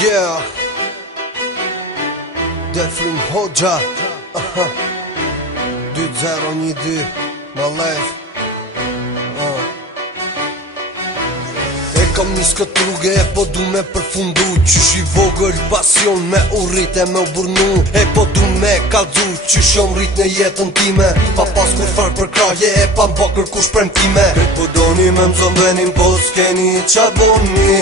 Yeah, Defrim Hoxha 2012 Malef Kam nis këtë rrugë e po du me përfundu Qysh I vogël pasion me urrit e me u burnu E po du me kalzu qysh jom rrit në jetën time Pa pas kur farë për kraje e pa mba kërkush premtime Këtë po doni me mzon venin po s'keni qa boni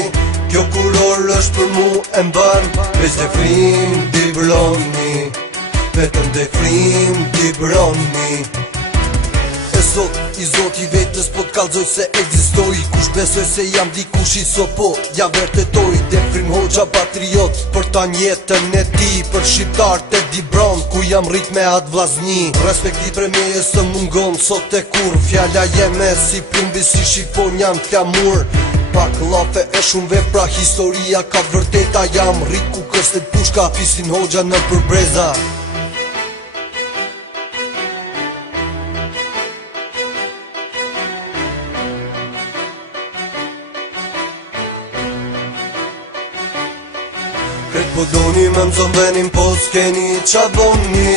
Kjo kuror është për mu e mban Veç dhe frim t'i broni Vetëm dhe frim t'i broni I zot I vetës po t'kallzoj se egzistoj Kush besoj se jam dikush I so po ja vërtetoj Defrim Hoxha patriot për ta njetën e ti Për shqiptar të dibron ku jam rrit me atë vlazni Respekti për me e së mungon sot e kur Fjalla jeme si plumbi si shifon jam t'amur Pak lafe e shumë vepra historia ka vërteta Jam rrit ku këstet pushka Fisin Hoxha në përbreza Këtë po doni me mzon venin po s'keni qa boni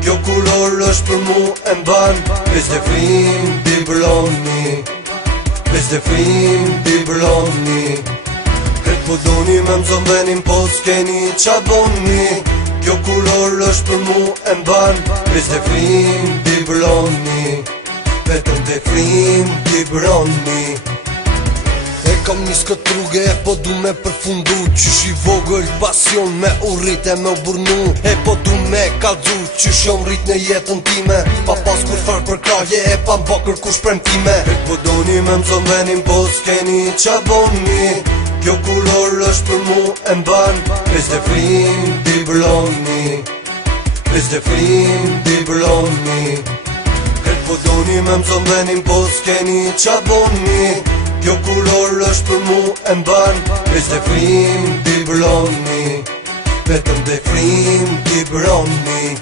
Kjo kuror është për mu e mban Veç dhe frim t'i broni Veç dhe frim t'i broni Këtë po doni me mzon venin po s'keni qa boni Kjo kuror është për mu e mban Veç dhe frim t'i broni Vetëm dhe frim t'i broni Kam nis këtë rrugë e po du me përfundu Qysh I vogël pasion me urrit e me u burnu E po du me kalzu qysh jom rrit në jetën time Pa pas kur farë për kraje e pa mba kërkush premtime Këtë po doni me mzon venin po s'keni qa boni Kjo kuror është për mu e mban Veç dhe frim t'i broni Veç dhe frim t'i broni Këtë po doni me mzon venin po s'keni qa boni Kjo kuror është për mu e mban Veç dhe frim t'i broni Vetëm dhe frim t'i broni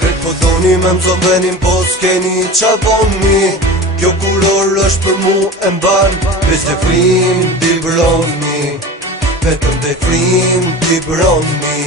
Këtë po doni me mzon venin po s'keni qa boni Kjo kuror është për mu e mban Veç dhe frim t'i broni Vetëm dhe frim t'i broni